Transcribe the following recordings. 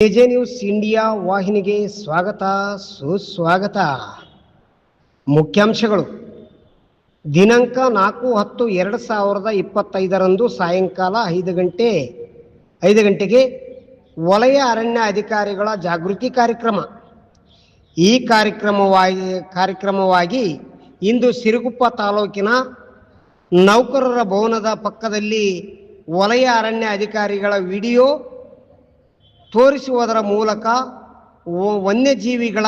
AJ news India ವಾಹಿನಿಗೆ ಸ್ವಾಗತ, ಸುಸ್ವಾಗತ. ಮುಖ್ಯಾಂಶಗಳು. ದಿನಾಂಕ ನಾಲ್ಕು ಹತ್ತು ಎರಡು ಸಾವಿರದ ಇಪ್ಪತ್ತೈದರಂದು ಸಾಯಂಕಾಲ ಐದು ಗಂಟೆ, ಐದು ಗಂಟೆಗೆ ವಲಯ ಅರಣ್ಯ ಅಧಿಕಾರಿಗಳ ಜಾಗೃತಿ ಕಾರ್ಯಕ್ರಮ. ಈ ಕಾರ್ಯಕ್ರಮವಾಗಿ ಕಾರ್ಯಕ್ರಮವಾಗಿ ಇಂದು ಸಿರುಗುಪ್ಪ ತಾಲೂಕಿನ ನೌಕರರ ಭವನದ ಪಕ್ಕದಲ್ಲಿ ವಲಯ ಅರಣ್ಯ ಅಧಿಕಾರಿಗಳ ವಿಡಿಯೋ ತೋರಿಸುವುದರ ಮೂಲಕ ವನ್ಯಜೀವಿಗಳ,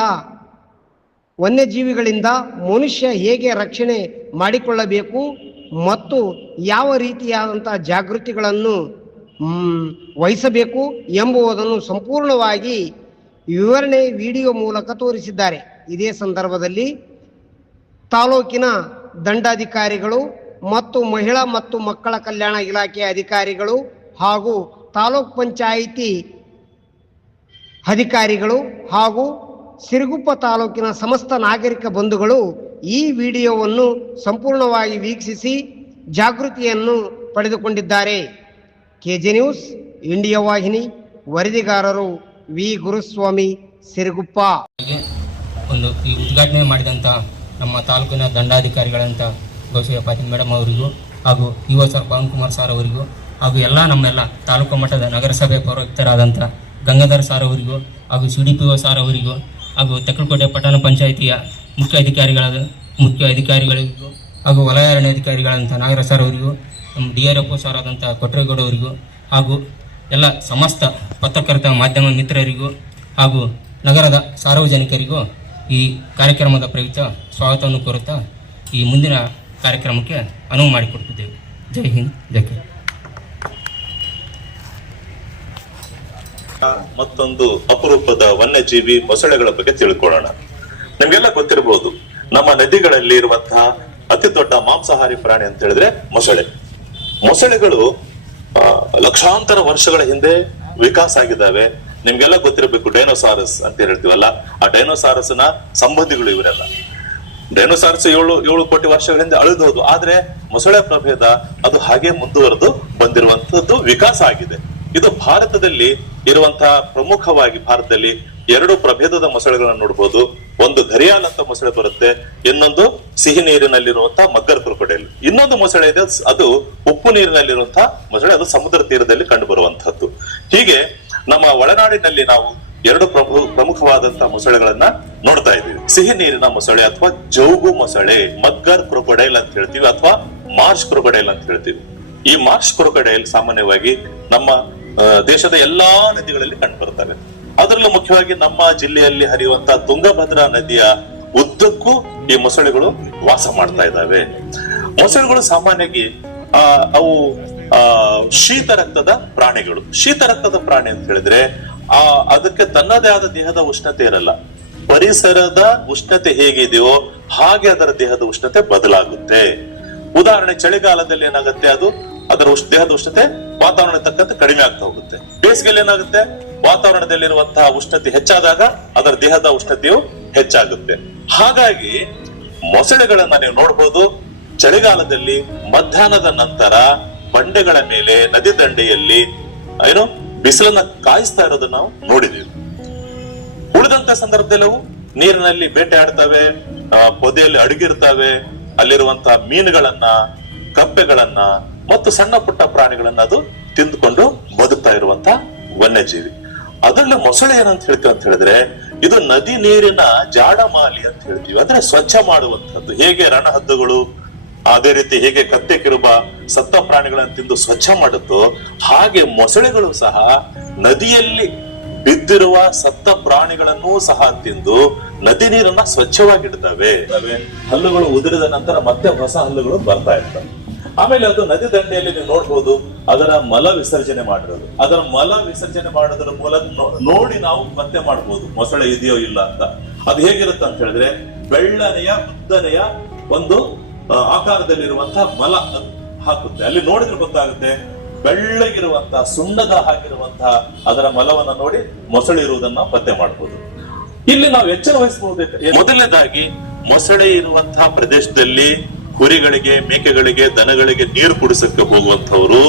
ವನ್ಯಜೀವಿಗಳಿಂದ ಮನುಷ್ಯ ಹೇಗೆ ರಕ್ಷಣೆ ಮಾಡಿಕೊಳ್ಳಬೇಕು ಮತ್ತು ಯಾವ ರೀತಿಯಾದಂಥ ಜಾಗೃತಿಗಳನ್ನು ವಹಿಸಬೇಕು ಎಂಬುದನ್ನು ಸಂಪೂರ್ಣವಾಗಿ ವಿವರಣೆ ವಿಡಿಯೋ ಮೂಲಕ ತೋರಿಸಿದ್ದಾರೆ. ಇದೇ ಸಂದರ್ಭದಲ್ಲಿ ತಾಲೂಕಿನ ದಂಡಾಧಿಕಾರಿಗಳು ಮತ್ತು ಮಹಿಳಾ ಮತ್ತು ಮಕ್ಕಳ ಕಲ್ಯಾಣ ಇಲಾಖೆ ಅಧಿಕಾರಿಗಳು ಹಾಗೂ ತಾಲೂಕ್ ಪಂಚಾಯಿತಿ ಅಧಿಕಾರಿಗಳು ಹಾಗೂ ಸಿರುಗುಪ್ಪ ತಾಲೂಕಿನ ಸಮಸ್ತ ನಾಗರಿಕ ಬಂಧುಗಳು ಈ ವಿಡಿಯೋವನ್ನು ಸಂಪೂರ್ಣವಾಗಿ ವೀಕ್ಷಿಸಿ ಜಾಗೃತಿಯನ್ನು ಪಡೆದುಕೊಂಡಿದ್ದಾರೆ. ಕೆಜೆ ನ್ಯೂಸ್, ಇಂಡಿಯಾ ವಾಹಿನಿ, ವರದಿಗಾರರು ವಿ. ಗುರುಸ್ವಾಮಿ, ಸಿರುಗುಪ್ಪ. ಒಂದು ಈ ಉದ್ಘಾಟನೆ ಮಾಡಿದಂಥ ನಮ್ಮ ತಾಲೂಕಿನ ದಂಡಾಧಿಕಾರಿಗಳಂತ ಗೌಶಿಯ ಪಾಟೀಲ್ ಮೇಡಮ್ ಅವರಿಗೂ ಹಾಗೂ ಯುವ ಸರ್ ಪವನ್ ಕುಮಾರ್ ಸರ್ ಅವರಿಗೂ ಹಾಗೂ ಎಲ್ಲ ನಮ್ಮೆಲ್ಲ ತಾಲೂಕು ಮಟ್ಟದ ನಗರಸಭೆ ಪೌರಾಯುಕ್ತರಾದಂಥ ಗಂಗಾಧರ್ ಸಾರ್ ಅವರಿಗೂ ಹಾಗೂ C D P O sir ಅವರಿಗೂ ಹಾಗೂ ತೆಕ್ಕಲಕೋಟೆ ಪಟ್ಟಣ ಪಂಚಾಯಿತಿಯ ಮುಖ್ಯ ಅಧಿಕಾರಿಗಳಾದ ಮುಖ್ಯ ಅಧಿಕಾರಿಗಳಿಗೂ ಹಾಗೂ ವಲಯ ಅರಣ್ಯಾಧಿಕಾರಿಗಳಂಥ ನಾಗರ ಸರ್ ಅವರಿಗೂ, ನಮ್ಮ D R F O sir ಆದಂಥ ಕೊಟ್ರೇಗೌಡ ಅವರಿಗೂ ಹಾಗೂ ಎಲ್ಲ ಸಮಸ್ತ ಪತ್ರಕರ್ತ ಮಾಧ್ಯಮ ಮಿತ್ರರಿಗೂ ಹಾಗೂ ನಗರದ ಸಾರ್ವಜನಿಕರಿಗೂ ಈ ಕಾರ್ಯಕ್ರಮದ ಪ್ರಯುಕ್ತ ಸ್ವಾಗತವನ್ನು ಕೋರುತ್ತಾ ಈ ಮುಂದಿನ ಕಾರ್ಯಕ್ರಮಕ್ಕೆ ಅನುವು ಮಾಡಿಕೊಡ್ತಿದ್ದೇವೆ ಜೈ ಹಿಂದ್, ಜೈ ಮತ್ತೊಂದು ಅಪರೂಪದ ವನ್ಯಜೀವಿ ಮೊಸಳೆಗಳ ಬಗ್ಗೆ ತಿಳ್ಕೊಳ್ಳೋಣ. ನಿಮ್ಗೆಲ್ಲ ಗೊತ್ತಿರಬಹುದು, ನಮ್ಮ ನದಿಗಳಲ್ಲಿ ಇರುವಂತಹ ಅತಿ ದೊಡ್ಡ ಮಾಂಸಾಹಾರಿ ಪ್ರಾಣಿ ಅಂತ ಹೇಳಿದ್ರೆ ಮೊಸಳೆ. ಮೊಸಳೆಗಳು ಲಕ್ಷಾಂತರ ವರ್ಷಗಳ ಹಿಂದೆ ವಿಕಾಸ ಆಗಿದ್ದಾವೆ. ನಿಮ್ಗೆಲ್ಲ ಗೊತ್ತಿರಬೇಕು, ಡೈನೋಸಾರಸ್ ಅಂತ ಹೇಳ್ತೀವಲ್ಲ, ಆ ಡೈನೋಸಾರಸ್ನ ಸಂಬಂಧಿಗಳು ಇವರೆಲ್ಲ. ಡೈನೋಸಾರಸ್ ಏಳು ಏಳು ಕೋಟಿ ವರ್ಷಗಳಿಂದ ಅಳಿದೋದು ಆದ್ರೆ ಮೊಸಳೆ ಪ್ರಭೇದ ಅದು ಹಾಗೆ ಮುಂದುವರೆದು ಬಂದಿರುವಂತದ್ದು ವಿಕಾಸ ಆಗಿದೆ. ಇದು ಭಾರತದಲ್ಲಿ ಇರುವಂತಹ ಪ್ರಮುಖವಾಗಿ ಭಾರತದಲ್ಲಿ ಎರಡು ಪ್ರಭೇದದ ಮೊಸಳೆಗಳನ್ನ ನೋಡಬಹುದು ಒಂದು ಘರಿಯಾಲ್ ಅಂತ ಮೊಸಳೆ ಬರುತ್ತೆ, ಇನ್ನೊಂದು ಸಿಹಿ ನೀರಿನಲ್ಲಿರುವಂತಹ ಮಗ್ಗರ್ ಕ್ರೊಕೊಡೈಲ್ ಇನ್ನೊಂದು ಮೊಸಳೆ ಇದೆ, ಅದು ಉಪ್ಪು ನೀರಿನಲ್ಲಿರುವಂತಹ ಮೊಸಳೆ, ಅದು ಸಮುದ್ರ ತೀರದಲ್ಲಿ ಕಂಡು ಬರುವಂತಹದ್ದು ಹೀಗೆ ನಮ್ಮ ಒಳನಾಡಿನಲ್ಲಿ ನಾವು ಎರಡು ಪ್ರಭು ಪ್ರಮುಖವಾದಂತಹ ಮೊಸಳೆಗಳನ್ನ ನೋಡ್ತಾ ಇದ್ದೀವಿ. ಸಿಹಿ ನೀರಿನ ಮೊಸಳೆ ಅಥವಾ ಜೌಗು ಮೊಸಳೆ, ಮಗ್ಗರ್ ಕ್ರೊಕೊಡೈಲ್ ಅಂತ ಹೇಳ್ತೀವಿ, ಅಥವಾ ಮಾರ್ಷ್ ಕ್ರೊಕೊಡೈಲ್ ಅಂತ ಹೇಳ್ತೀವಿ. ಈ ಮಾರ್ಷ್ ಕ್ರೊಕೊಡೈಲ್ ಸಾಮಾನ್ಯವಾಗಿ ನಮ್ಮ ದೇಶದ ಎಲ್ಲಾ ನದಿಗಳಲ್ಲಿ ಕಂಡು ಬರ್ತವೆ ಅದರಲ್ಲೂ ಮುಖ್ಯವಾಗಿ ನಮ್ಮ ಜಿಲ್ಲೆಯಲ್ಲಿ ಹರಿಯುವಂತಹ ತುಂಗಭದ್ರಾ ನದಿಯ ಉದ್ದಕ್ಕೂ ಈ ಮೊಸಳೆಗಳು ವಾಸ ಮಾಡ್ತಾ ಇದ್ದಾವೆ. ಮೊಸಳೆಗಳು ಸಾಮಾನ್ಯವಾಗಿ ಆ, ಅವು ಆ, ಶೀತ ರಕ್ತದ ಪ್ರಾಣಿಗಳು. ಶೀತ ರಕ್ತದ ಪ್ರಾಣಿ ಅಂತ ಹೇಳಿದ್ರೆ ಆ ಅದಕ್ಕೆ ತನ್ನದೇ ಆದ ದೇಹದ ಉಷ್ಣತೆ ಇರಲ್ಲ. ಪರಿಸರದ ಉಷ್ಣತೆ ಹೇಗಿದೆಯೋ ಹಾಗೆ ಅದರ ದೇಹದ ಉಷ್ಣತೆ ಬದಲಾಗುತ್ತೆ. ಉದಾಹರಣೆ ಚಳಿಗಾಲದಲ್ಲಿ ಏನಾಗುತ್ತೆ ಅದು? ಅದರ ದೇಹದ ಉಷ್ಣತೆ ವಾತಾವರಣ ತಕ್ಕಂತೆ ಕಡಿಮೆ ಆಗ್ತಾ ಹೋಗುತ್ತೆ. ಬೇಸಿಗೆಯಲ್ಲಿ ಏನಾಗುತ್ತೆ? ವಾತಾವರಣದಲ್ಲಿರುವಂತಹ ಉಷ್ಣತೆ ಹೆಚ್ಚಾದಾಗ ಅದರ ದೇಹದ ಉಷ್ಣತೆಯು ಹೆಚ್ಚಾಗುತ್ತೆ. ಹಾಗಾಗಿ ಮೊಸಳೆಗಳನ್ನ ನೀವು ನೋಡ್ಬೋದು. ಚಳಿಗಾಲದಲ್ಲಿ ಮಧ್ಯಾಹ್ನದ ನಂತರ ಬಂಡೆಗಳ ಮೇಲೆ, ನದಿ ದಂಡೆಯಲ್ಲಿ, ಏನು, ಬಿಸಿಲನ್ನ ಕಾಯಿಸ್ತಾ ಇರೋದನ್ನ ನಾವು ನೋಡಿದೀವಿ. ಉಳಿದಂತ ಸಂದರ್ಭದಲ್ಲೂ ನೀರಿನಲ್ಲಿ ಬೇಟೆ ಆಡ್ತವೆ ಪೊದೆಯಲ್ಲಿ ಅಡಗಿರ್ತವೆ, ಅಲ್ಲಿರುವಂತಹ ಮೀನುಗಳನ್ನ, ಕಪ್ಪೆಗಳನ್ನ ಮತ್ತು ಸಣ್ಣ ಪುಟ್ಟ ಪ್ರಾಣಿಗಳನ್ನ ಅದು ತಿಂದುಕೊಂಡು ಬದುಕ್ತಾ ಇರುವಂತ ವನ್ಯಜೀವಿ. ಅದರಲ್ಲಿ ಮೊಸಳೆ ಏನಂತ ಹೇಳ್ತೀವಿ ಅಂತ ಹೇಳಿದ್ರೆ, ಇದು ನದಿ ನೀರಿನ ಜಾಡಮಾಲಿ ಅಂತ ಹೇಳ್ತೀವಿ. ಅಂದ್ರೆ ಸ್ವಚ್ಛ ಮಾಡುವಂತದ್ದು ಹೇಗೆ ರಣಹದ್ದುಗಳು, ಅದೇ ರೀತಿ ಹೇಗೆ ಕತ್ತೆ ಕಿರುಬ, ಸತ್ತ ಪ್ರಾಣಿಗಳನ್ನು ತಿಂದು ಸ್ವಚ್ಛ ಮಾಡುತ್ತೋ, ಹಾಗೆ ಮೊಸಳೆಗಳು ಸಹ ನದಿಯಲ್ಲಿ ಬಿದ್ದಿರುವ ಸತ್ತ ಪ್ರಾಣಿಗಳನ್ನೂ ಸಹ ತಿಂದು ನದಿ ನೀರನ್ನ ಸ್ವಚ್ಛವಾಗಿಡ್ತವೆ. ಹಲ್ಲುಗಳು ಉದುರಿದ ನಂತರ ಮತ್ತೆ ಹೊಸ ಹಲ್ಲುಗಳು ಬರ್ತಾ ಇರ್ತವೆ. ಆಮೇಲೆ ಅದು ನದಿ ದಂಡೆಯಲ್ಲಿ ನೀವು ನೋಡ್ಬೋದು, ಅದರ ಮಲ ವಿಸರ್ಜನೆ ಮಾಡಿರೋದು. ಅದರ ಮಲ ವಿಸರ್ಜನೆ ಮಾಡೋದ್ರ ಮೂಲಕ ನೋಡಿ ನಾವು ಪತ್ತೆ ಮಾಡ್ಬೋದು, ಮೊಸಳೆ ಇದೆಯೋ ಇಲ್ಲ ಅಂತ. ಅದು ಹೇಗಿರುತ್ತೆ ಅಂತ ಹೇಳಿದ್ರೆ, ಬೆಳ್ಳನೆಯ, ಉದ್ದನೆಯ ಒಂದು ಆಕಾರದಲ್ಲಿರುವಂತಹ ಮಲ ಹಾಕುತ್ತೆ. ಅಲ್ಲಿ ನೋಡಿದ್ರೆ ಗೊತ್ತಾಗುತ್ತೆ ಬೆಳ್ಳಗಿರುವಂತಹ ಸುಣ್ಣದ ಹಾಕಿರುವಂತಹ ಅದರ ಮಲವನ್ನ ನೋಡಿ ಮೊಸಳೆ ಇರುವುದನ್ನ ಪತ್ತೆ ಮಾಡಬಹುದು ಇಲ್ಲಿ ನಾವು ಎಚ್ಚರ ವಹಿಸಬಹುದು ಮೊದಲನೇದಾಗಿ, ಮೊಸಳೆ ಇರುವಂತಹ ಪ್ರದೇಶದಲ್ಲಿ ಕುರಿಗಳಿಗೆ, ಮೇಕೆಗಳಿಗೆ, ದನಗಳಿಗೆ ನೀರು ಕುಡಿಸಕ್ಕೆ ಹೋಗುವಂತವರು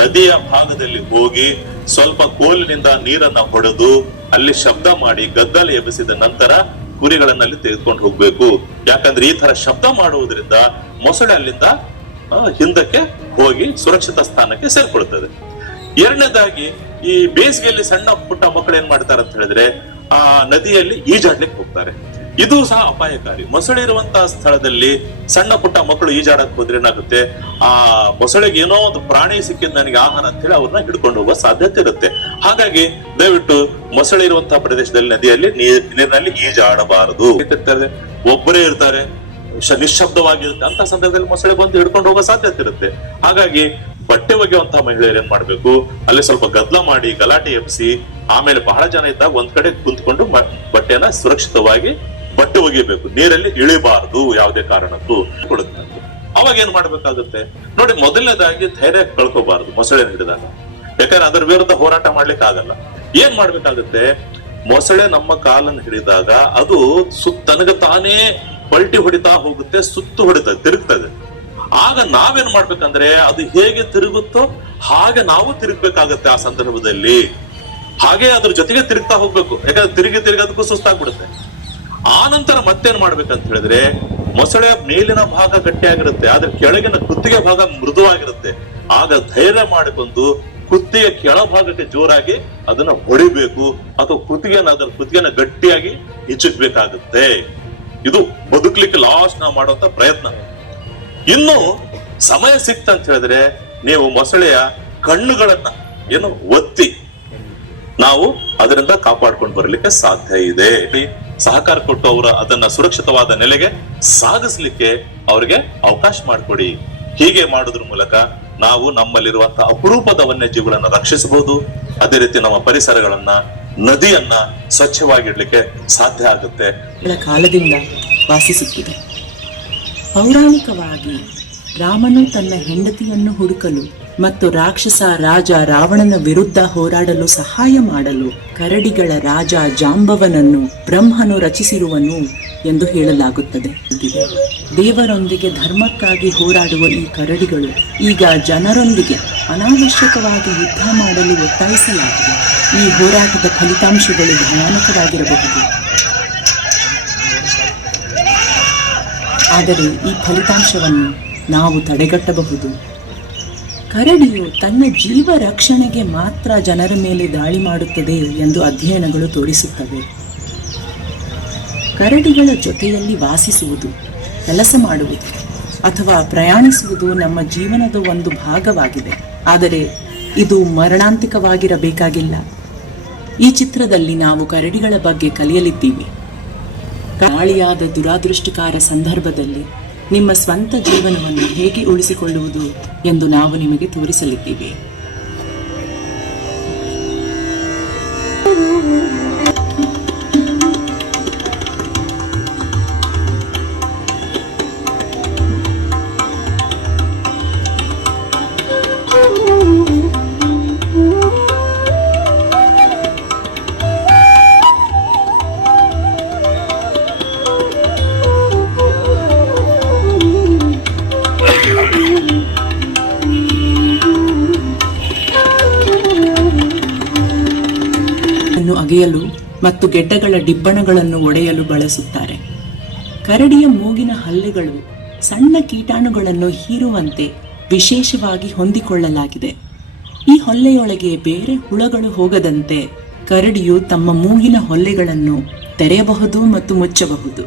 ನದಿಯ ಭಾಗದಲ್ಲಿ ಹೋಗಿ ಸ್ವಲ್ಪ ಕೋಲಿನಿಂದ ನೀರನ್ನ ಹೊಡೆದು ಅಲ್ಲಿ ಶಬ್ದ ಮಾಡಿ ಗದ್ದಲ ಎಬ್ಬಿಸಿದ ನಂತರ ಕುರಿಗಳನ್ನಲ್ಲಿ ತೆಗೆದುಕೊಂಡು ಹೋಗ್ಬೇಕು. ಯಾಕಂದ್ರೆ ಈ ತರ ಶಬ್ದ ಮಾಡುವುದರಿಂದ ಮೊಸಳೆ ಅಲ್ಲಿಂದ ಹಿಂದಕ್ಕೆ ಹೋಗಿ ಸುರಕ್ಷಿತ ಸ್ಥಾನಕ್ಕೆ ಸೇರ್ಕೊಳ್ತದೆ. ಎರಡನೇದಾಗಿ ಈ ಬೇಸಿಗೆಯಲ್ಲಿ ಸಣ್ಣ ಪುಟ್ಟ ಮಕ್ಕಳು ಏನ್ ಮಾಡ್ತಾರೆ ಅಂತ ಹೇಳಿದ್ರೆ ಆ ನದಿಯಲ್ಲಿ ಈಜಾಡ್ಲಿಕ್ಕೆ ಹೋಗ್ತಾರೆ. ಇದು ಸಹ ಅಪಾಯಕಾರಿ. ಮೊಸಳೆ ಇರುವಂತಹ ಸ್ಥಳದಲ್ಲಿ ಸಣ್ಣ ಪುಟ್ಟ ಮಕ್ಕಳು ಈಜಾಡಕ್ ಹೋದ್ರೆ ಏನಾಗುತ್ತೆ? ಆ ಮೊಸಳೆಗೆ ಏನೋ ಒಂದು ಪ್ರಾಣಿ ಸಿಕ್ಕಿದ್ ನನಗೆ ಆಹಾರ ಅಂತ ಹೇಳಿ ಅವ್ರನ್ನ ಹಿಡ್ಕೊಂಡು ಹೋಗುವ ಸಾಧ್ಯತೆ ಇರುತ್ತೆ. ಹಾಗಾಗಿ ದಯವಿಟ್ಟು ಮೊಸಳೆ ಇರುವಂತಹ ಪ್ರದೇಶದಲ್ಲಿ ನದಿಯಲ್ಲಿ ನೀರ್- ನೀರಿನಲ್ಲಿ ಈಜಾಡಬಾರದು. ಒಬ್ಬರೇ ಇರ್ತಾರೆ ನಿಶಬ್ದವಾಗಿರುತ್ತೆ ಅಂತ ಸಂದರ್ಭದಲ್ಲಿ ಮೊಸಳೆ ಬಂದು ಹಿಡ್ಕೊಂಡು ಹೋಗೋ ಸಾಧ್ಯತೆ ಇರುತ್ತೆ. ಹಾಗಾಗಿ ಬಟ್ಟೆ ಒಗೆಯುವಂತಹ ಮಹಿಳೆಯರು ಏನ್ ಮಾಡ್ಬೇಕು? ಅಲ್ಲಿ ಸ್ವಲ್ಪ ಗದ್ದಲ ಮಾಡಿ ಗಲಾಟೆ ಎಬ್ಬಿಸಿ, ಆಮೇಲೆ ಬಹಳ ಜನ ಇದ್ದಾಗ ಒಂದ್ ಕಡೆ ಕುಂತ್ಕೊಂಡು ಬಟ್ಟೆನ ಸುರಕ್ಷಿತವಾಗಿ ಬಟ್ಟೆ ಒಗಿಬೇಕು ನೀರಲ್ಲಿ ಇಳಿಬಾರದು, ಯಾವುದೇ ಕಾರಣಕ್ಕೂ. ಕೊಡುತ್ತೆ. ಅವಾಗ ಏನ್ ಮಾಡ್ಬೇಕಾಗುತ್ತೆ? ನೋಡಿ, ಮೊದಲನೇದಾಗಿ ಧೈರ್ಯ ಕಳ್ಕೋಬಾರದು, ಮೊಸಳೆ ಹಿಡಿದಾಗ. ಯಾಕಂದ್ರೆ ಅದರ ವಿರುದ್ಧ ಹೋರಾಟ ಮಾಡ್ಲಿಕ್ಕೆ ಆಗಲ್ಲ. ಏನ್ ಮಾಡ್ಬೇಕಾಗುತ್ತೆ? ಮೊಸಳೆ ನಮ್ಮ ಕಾಲನ್ನು ಹಿಡಿದಾಗ ಅದು ಸುತ್ತ, ತನಗ ತಾನೇ ಪಲ್ಟಿ ಹೊಡಿತಾ ಹೋಗುತ್ತೆ, ಸುತ್ತು ಹೊಡಿತದೆ ತಿರುಗ್ತದೆ. ಆಗ ನಾವೇನ್ ಮಾಡ್ಬೇಕಂದ್ರೆ, ಅದು ಹೇಗೆ ತಿರುಗುತ್ತೋ ಹಾಗೆ ನಾವು ತಿರುಗ್ಬೇಕಾಗತ್ತೆ ಆ ಸಂದರ್ಭದಲ್ಲಿ. ಹಾಗೆ ಅದ್ರ ಜೊತೆಗೆ ತಿರುಗ್ತಾ ಹೋಗ್ಬೇಕು. ಯಾಕಂದ್ರೆ ತಿರುಗಿ ತಿರುಗಿ ಅದಕ್ಕೂ ಸುಸ್ತಾಗ್ಬಿಡುತ್ತೆ. ಆ ನಂತರ ಮತ್ತೇನ್ ಮಾಡ್ಬೇಕಂತ ಹೇಳಿದ್ರೆ ಮೊಸಳೆಯ ಮೇಲಿನ ಭಾಗ ಗಟ್ಟಿಯಾಗಿರುತ್ತೆ, ಆದ್ರೆ ಕೆಳಗಿನ ಕುತ್ತಿಗೆ ಭಾಗ ಮೃದುವಾಗಿರುತ್ತೆ. ಆಗ ಧೈರ್ಯ ಮಾಡಿಕೊಂಡು ಕುತ್ತಿಗೆ ಕೆಳಭಾಗಕ್ಕೆ ಜೋರಾಗಿ ಅದನ್ನ ಹೊಡಿಬೇಕು, ಅಥವಾ ಕುತ್ತಿಗೆನ ಅದರ ಕುತ್ತಿಗೆನ ಗಟ್ಟಿಯಾಗಿ ಹಿಚ್ಚಕ್ಬೇಕಾಗುತ್ತೆ ಇದು ಬದುಕ್ಲಿಕ್ಕೆ ಲಾಸ್ಟ್ ನಾವು ಮಾಡುವಂತ ಪ್ರಯತ್ನ. ಇನ್ನು ಸಮಯ ಸಿಕ್ತ ಅಂತ ಹೇಳಿದ್ರೆ, ನೀವು ಮೊಸಳೆಯ ಕಣ್ಣುಗಳನ್ನ ಏನು ಒತ್ತಿ, ನಾವು ಅದರಿಂದ ಕಾಪಾಡ್ಕೊಂಡು ಬರಲಿಕ್ಕೆ ಸಾಧ್ಯ ಇದೆ. ಸಹಕಾರ ಕೊಟ್ಟು ಅವರು ಅದನ್ನ ಸುರಕ್ಷಿತವಾದ ನೆಲೆಗೆ ಸಾಗಿಸ್ಲಿಕ್ಕೆ ಅವರಿಗೆ ಅವಕಾಶ ಮಾಡಿಕೊಡಿ. ಹೀಗೆ ಮಾಡೋದ್ರ ಮೂಲಕ ನಾವು ನಮ್ಮಲ್ಲಿರುವಂತಹ ಅಪರೂಪದ ವನ್ಯಜೀವಿಗಳನ್ನ ರಕ್ಷಿಸಬಹುದು. ಅದೇ ರೀತಿ ನಮ್ಮ ಪರಿಸರಗಳನ್ನ, ನದಿಯನ್ನ ಸ್ವಚ್ಛವಾಗಿಡ್ಲಿಕ್ಕೆ ಸಾಧ್ಯ ಆಗುತ್ತೆ. ಕಾಲದಿಂದ ವಾಸಿಸುತ್ತಿದೆ. ಪೌರಾಣಿಕವಾಗಿ ರಾಮನು ತನ್ನ ಹೆಂಡತಿಯನ್ನು ಹುಡುಕಲು ಮತ್ತು ರಾಕ್ಷಸ ರಾಜ ರಾವಣನ ವಿರುದ್ಧ ಹೋರಾಡಲು ಸಹಾಯ ಮಾಡಲು ಕರಡಿಗಳ ರಾಜ ಜಾಂಬವನನ್ನು ಬ್ರಹ್ಮನು ರಚಿಸಿರುವನು ಎಂದು ಹೇಳಲಾಗುತ್ತದೆ. ದೇವರೊಂದಿಗೆ ಧರ್ಮಕ್ಕಾಗಿ ಹೋರಾಡುವ ಈ ಕರಡಿಗಳು ಈಗ ಜನರೊಂದಿಗೆ ಅನಾವಶ್ಯಕವಾಗಿ ಯುದ್ಧ ಮಾಡಲು ಒತ್ತಾಯಿಸಲಾಗಿದೆ. ಈ ಹೋರಾಟದ ಫಲಿತಾಂಶಗಳು ಭಯಾನಕವಾಗಿರಬಹುದು. ಆದರೆ ಈ ಫಲಿತಾಂಶವನ್ನು ನಾವು ತಡೆಗಟ್ಟಬಹುದು. ಕರಡಿಯು ತನ್ನ ಜೀವ ರಕ್ಷಣೆಗೆ ಮಾತ್ರ ಜನರ ಮೇಲೆ ದಾಳಿ ಮಾಡುತ್ತದೆ ಎಂದು ಅಧ್ಯಯನಗಳು ತೋರಿಸುತ್ತವೆ. ಕರಡಿಗಳ ಜೊತೆಯಲ್ಲಿ ವಾಸಿಸುವುದು, ಕೆಲಸ ಮಾಡುವುದು ಅಥವಾ ಪ್ರಯಾಣಿಸುವುದು ನಮ್ಮ ಜೀವನದ ಒಂದು ಭಾಗವಾಗಿದೆ. ಆದರೆ ಇದು ಮರಣಾಂತಿಕವಾಗಿರಬೇಕಾಗಿಲ್ಲ. ಈ ಚಿತ್ರದಲ್ಲಿ ನಾವು ಕರಡಿಗಳ ಬಗ್ಗೆ ಕಲಿಯಲಿದ್ದೀವಿ. ಗಾಳಿಯಾದ ದುರಾದೃಷ್ಟಕಾರ ಸಂದರ್ಭದಲ್ಲಿ ನಿಮ್ಮ ಸ್ವಂತ ಜೀವನವನ್ನು ಹೇಗೆ ಉಳಿಸಿಕೊಳ್ಳುವುದು ಎಂದು ನಾವು ನಿಮಗೆ ತೋರಿಸಲಿದ್ದೀವಿ. ಮತ್ತು ಗೆಡ್ಡಗಳ ಡಿಬ್ಬಣಗಳನ್ನು ಒಡೆಯಲು ಬಳಸುತ್ತಾರೆ. ಕರಡಿಯ ಮೂಗಿನ ಹಲ್ಲೆಗಳು ಸಣ್ಣ ಕೀಟಾಣುಗಳನ್ನು ಹೀರುವಂತೆ ವಿಶೇಷವಾಗಿ ಹೊಂದಿಕೊಳ್ಳಲಾಗಿದೆ. ಈ ಹೊಲ್ಲೆಯೊಳಗೆ ಬೇರೆ ಹುಳಗಳು ಹೋಗದಂತೆ ಕರಡಿಯು ತಮ್ಮ ಮೂಗಿನ ಹೊಲ್ಲೆಗಳನ್ನು ತೆರೆಯಬಹುದು ಮತ್ತು ಮುಚ್ಚಬಹುದು.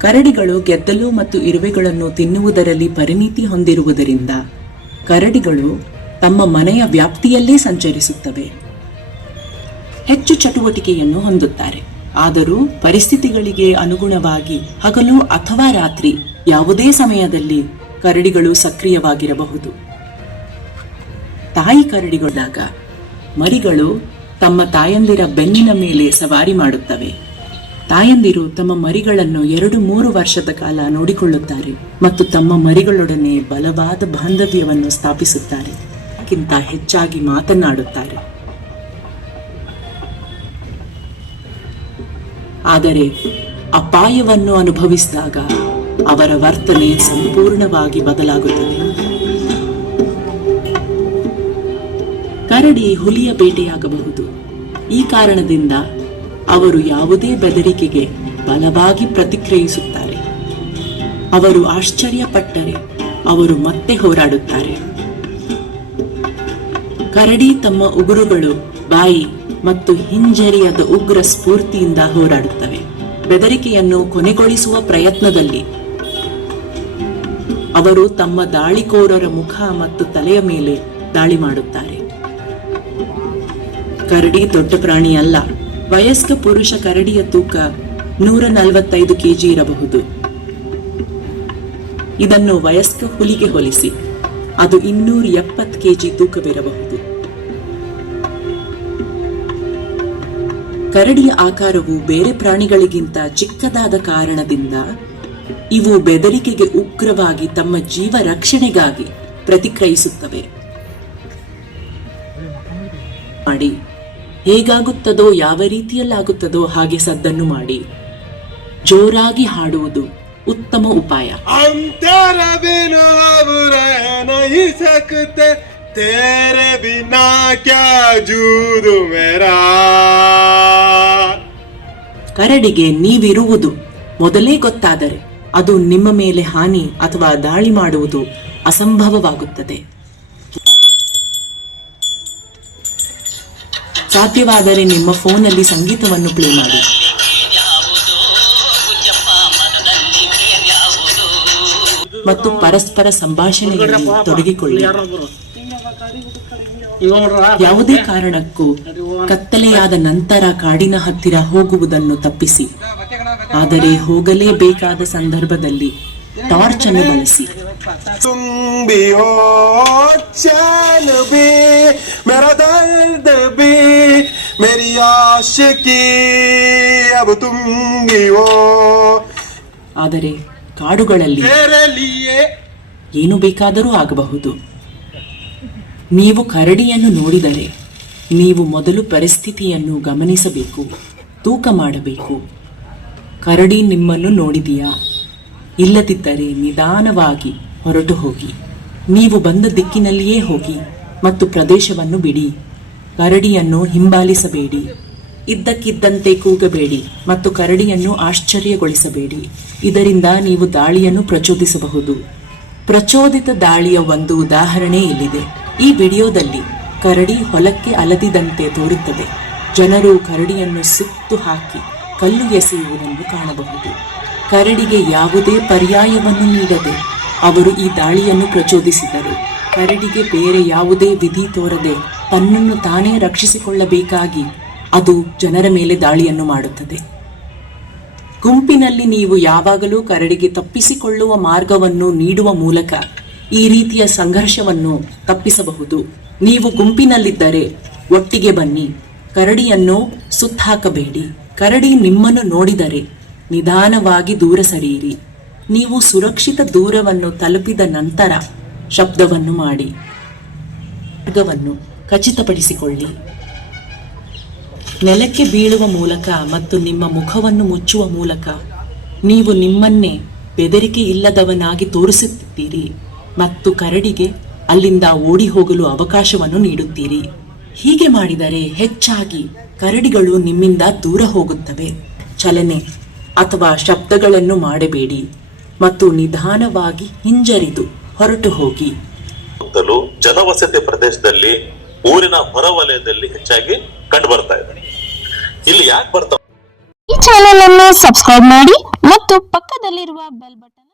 ಕರಡಿಗಳು ಗೆದ್ದಲು ಮತ್ತು ಇರುವೆಗಳನ್ನು ತಿನ್ನುವುದರಲ್ಲಿ ಪರಿಣಿತಿ ಹೊಂದಿರುವುದರಿಂದ ಕರಡಿಗಳು ತಮ್ಮ ಮನೆಯ ವ್ಯಾಪ್ತಿಯಲ್ಲೇ ಸಂಚರಿಸುತ್ತವೆ. ಹೆಚ್ಚು ಚಟುವಟಿಕೆಯನ್ನು ಹೊಂದುತ್ತಾರೆ. ಆದರೂ ಪರಿಸ್ಥಿತಿಗಳಿಗೆ ಅನುಗುಣವಾಗಿ ಹಗಲು ಅಥವಾ ರಾತ್ರಿ ಯಾವುದೇ ಸಮಯದಲ್ಲಿ ಕರಡಿಗಳು ಸಕ್ರಿಯವಾಗಿರಬಹುದು. ತಾಯಿ ಕರಡಿಗೊಂಡಾಗ ಮರಿಗಳು ತಮ್ಮ ತಾಯಂದಿರ ಬೆನ್ನಿನ ಮೇಲೆ ಸವಾರಿ ಮಾಡುತ್ತವೆ. ತಾಯಂದಿರು ತಮ್ಮ ಮರಿಗಳನ್ನು ಎರಡು ಮೂರು ವರ್ಷದ ಕಾಲ ನೋಡಿಕೊಳ್ಳುತ್ತಾರೆ ಮತ್ತು ತಮ್ಮ ಮರಿಗಳೊಡನೆ ಬಲವಾದ ಬಾಂಧವ್ಯವನ್ನು ಸ್ಥಾಪಿಸುತ್ತಾರೆ. ಕ್ಕಿಂತ ಹೆಚ್ಚಾಗಿ ಮಾತನಾಡುತ್ತಾರೆ. ಆದರೆ ಅಪಾಯವನ್ನು ಅನುಭವಿಸಿದಾಗ ಅವರ ವರ್ತನೆ ಸಂಪೂರ್ಣವಾಗಿ ಬದಲಾಗುತ್ತದೆ. ಕರಡಿ ಹುಲಿಯ ಬೇಟೆಯಾಗಬಹುದು. ಈ ಕಾರಣದಿಂದ ಅವರು ಯಾವುದೇ ಬೆದರಿಕೆಗೆ ಬಲವಾಗಿ ಪ್ರತಿಕ್ರಿಯಿಸುತ್ತಾರೆ. ಅವರು ಆಶ್ಚರ್ಯಪಟ್ಟರೆ ಅವರು ಮತ್ತೆ ಹೋರಾಡುತ್ತಾರೆ. ಕರಡಿ ತಮ್ಮ ಉಗುರುಗಳು, ಬಾಯಿ ಮತ್ತು ಹಿಂಜರಿಯದ ಉಗ್ರ ಸ್ಫೂರ್ತಿಯಿಂದ ಹೋರಾಡುತ್ತವೆ. ಬೆದರಿಕೆಯನ್ನು ಕೊನೆಗೊಳಿಸುವ ಪ್ರಯತ್ನದಲ್ಲಿ ಅವರು ತಮ್ಮ ದಾಳಿಕೋರರ ಮುಖ ಮತ್ತು ತಲೆಯ ಮೇಲೆ ದಾಳಿ ಮಾಡುತ್ತಾರೆ. ಕರಡಿ ದೊಡ್ಡ ಪ್ರಾಣಿ ಅಲ್ಲ, ವಯಸ್ಕ ಪುರುಷ ಕರಡಿಯ ತೂಕ ನೂರ ನಲವತ್ತೈದು ಕೆಜಿ ಇರಬಹುದು. ಇದನ್ನು ವಯಸ್ಕ ಹುಲಿಗೆ ಹೋಲಿಸಿ, ಅದು ಇನ್ನೂರ ಎಪ್ಪತ್ತು ಕೆಜಿ ತೂಕವಿರಬಹುದು. ಕರಡಿಯ ಆಕಾರವು ಬೇರೆ ಪ್ರಾಣಿಗಳಿಗಿಂತ ಚಿಕ್ಕದಾದ ಕಾರಣದಿಂದ ಇವು ಬೆದರಿಕೆಗೆ ಉಗ್ರವಾಗಿ ತಮ್ಮ ಜೀವ ರಕ್ಷಣೆಗಾಗಿ ಪ್ರತಿಕ್ರಿಯಿಸುತ್ತವೆ. ಮಾಡಿ. ಹೇಗಾಗುತ್ತದೋ, ಯಾವ ರೀತಿಯಲ್ಲಾಗುತ್ತದೋ ಹಾಗೆ ಸದ್ದನ್ನು ಮಾಡಿ. ಜೋರಾಗಿ ಹಾಡುವುದು ಉತ್ತಮ ಉಪಾಯ. तेरे बिना अब रह नहीं सकते तेरे बिना क्या जूद मेरा ಕರಡಿಗೆ ನೀವಿರುವುದು ಮೊದಲೇ ಗೊತ್ತಾದರೆ ಅದು ನಿಮ್ಮ ಮೇಲೆ ಹಾನಿ ಅಥವಾ ದಾಳಿ ಮಾಡುವುದು ಅಸಂಭವವಾಗುತ್ತದೆ ಸಾಧ್ಯವಾದರೆ ನಿಮ್ಮ ಫೋನಲ್ಲಿ ಸಂಗೀತವನ್ನು ಪ್ಲೇ ಮಾಡಿ ಮತ್ತು ಪರಸ್ಪರ ಸಂಭಾಷಣೆಯಲ್ಲಿ ತೊಡಗಿಕೊಳ್ಳಿ ಯಾವುದೇ ಕಾರಣಕ್ಕೂ ಕತ್ತಲೆಯಾದ ನಂತರ ಕಾಡಿನ ಹತ್ತಿರ ಹೋಗುವುದನ್ನು ತಪ್ಪಿಸಿ. ಆದರೆ ಹೋಗಲೇಬೇಕಾದ ಸಂದರ್ಭದಲ್ಲಿ ಟಾರ್ಚ್ ಅನ್ನು ಬಳಸಿ. ಆದರೆ ಕಾಡುಗಳಲ್ಲಿ ಏನು ಬೇಕಾದರೂ ಆಗಬಹುದು. ನೀವು ಕರಡಿಯನ್ನು ನೋಡಿದರೆ ನೀವು ಮೊದಲು ಪರಿಸ್ಥಿತಿಯನ್ನು ಗಮನಿಸಬೇಕು, ತೂಕ ಮಾಡಬೇಕು. ಕರಡಿ ನಿಮ್ಮನ್ನು ನೋಡಿದೆಯಾ? ಇಲ್ಲದಿದ್ದರೆ ನಿಧಾನವಾಗಿ ಹೊರಟು ಹೋಗಿ ನೀವು ಬಂದ ದಿಕ್ಕಿನಲ್ಲಿಯೇ ಹೋಗಿ ಮತ್ತು ಪ್ರದೇಶವನ್ನು ಬಿಡಿ. ಕರಡಿಯನ್ನು ಹಿಂಬಾಲಿಸಬೇಡಿ. ಇದ್ದಕ್ಕಿದ್ದಂತೆ ಕೂಗಬೇಡಿ ಮತ್ತು ಕರಡಿಯನ್ನು ಆಶ್ಚರ್ಯಗೊಳಿಸಬೇಡಿ. ಇದರಿಂದ ನೀವು ದಾಳಿಯನ್ನು ಪ್ರಚೋದಿಸಬಹುದು. ಪ್ರಚೋದಿತ ದಾಳಿಯ ಒಂದು ಉದಾಹರಣೆ ಇಲ್ಲಿದೆ. ಈ ವಿಡಿಯೋದಲ್ಲಿ ಕರಡಿ ಹೊಲಕ್ಕೆ ಅಲದಿದಂತೆ ತೋರುತ್ತದೆ. ಜನರು ಕರಡಿಯನ್ನು ಸುತ್ತು ಹಾಕಿ ಕಲ್ಲು ಎಸೆಯುವುದನ್ನು ಕಾಣಬಹುದು. ಕರಡಿಗೆ ಯಾವುದೇ ಪರ್ಯಾಯವನ್ನು ನೀಡದೆ ಅವರು ಈ ದಾಳಿಯನ್ನು ಪ್ರಚೋದಿಸಿದರು. ಕರಡಿಗೆ ಬೇರೆ ಯಾವುದೇ ವಿಧಿ ತೋರದೆ ತನ್ನನ್ನು ತಾನೇ ರಕ್ಷಿಸಿಕೊಳ್ಳಬೇಕಾಗಿ ಅದು ಜನರ ಮೇಲೆ ದಾಳಿಯನ್ನು ಮಾಡುತ್ತದೆ. ಗುಂಪಿನಲ್ಲಿ ನೀವು ಯಾವಾಗಲೂ ಕರಡಿಗೆ ತಪ್ಪಿಸಿಕೊಳ್ಳುವ ಮಾರ್ಗವನ್ನು ನೀಡುವ ಮೂಲಕ ಈ ರೀತಿಯ ಸಂಘರ್ಷವನ್ನು ತಪ್ಪಿಸಬಹುದು. ನೀವು ಗುಂಪಿನಲ್ಲಿದ್ದರೆ ಒಟ್ಟಿಗೆ ಬನ್ನಿ. ಕರಡಿಯನ್ನು ಸುತ್ತಾಕಬೇಡಿ. ಕರಡಿ ನಿಮ್ಮನ್ನು ನೋಡಿದರೆ ನಿಧಾನವಾಗಿ ದೂರ ಸರಿಯಿರಿ. ನೀವು ಸುರಕ್ಷಿತ ದೂರವನ್ನು ತಲುಪಿದ ನಂತರ ಶಬ್ದವನ್ನು ಮಾಡಿ. ಮಾರ್ಗವನ್ನು ಖಚಿತಪಡಿಸಿಕೊಳ್ಳಿ. ನೆಲಕ್ಕೆ ಬೀಳುವ ಮೂಲಕ ಮತ್ತು ನಿಮ್ಮ ಮುಖವನ್ನು ಮುಚ್ಚುವ ಮೂಲಕ ನೀವು ನಿಮ್ಮನ್ನೇ ಬೆದರಿಕೆ ಇಲ್ಲದವನಾಗಿ ತೋರಿಸುತ್ತಿದ್ದೀರಿ. ಮತ್ತು ಕರಡಿಗೆ ಅಲ್ಲಿಂದ ಓಡಿ ಹೋಗಲು ಅವಕಾಶವನ್ನು ನೀಡುತ್ತೀರಿ. ಹೀಗೆ ಮಾಡಿದರೆ ಹೆಚ್ಚಾಗಿ ಕರಡಿಗಳು ನಿಮ್ಮಿಂದ ದೂರ ಹೋಗುತ್ತವೆ. ಚಲನೆ ಅಥವಾ ಶಬ್ದಗಳನ್ನು ಮಾಡಬೇಡಿ ಮತ್ತು ನಿಧಾನವಾಗಿ ಹಿಂಜರಿದು ಹೊರಟು ಹೋಗಿ. ಸುತ್ತಲೂ ಜನವಸತಿ ಪ್ರದೇಶದಲ್ಲಿ ಊರಿನ ಹೊರವಲಯದಲ್ಲಿ ಹೆಚ್ಚಾಗಿ ಕಂಡು ಬರ್ತಾ ಇದೆ. ಇಲ್ಲಿ ಯಾಕೆ ಬರ್ತಾ ಈ ಚಾನೆಲ್ ಅನ್ನು ಸಬ್ಸ್ಕ್ರೈಬ್ ಮಾಡಿ ಮತ್ತು ಪಕ್ಕದಲ್ಲಿರುವ ಬೆಲ್ ಬಟನ್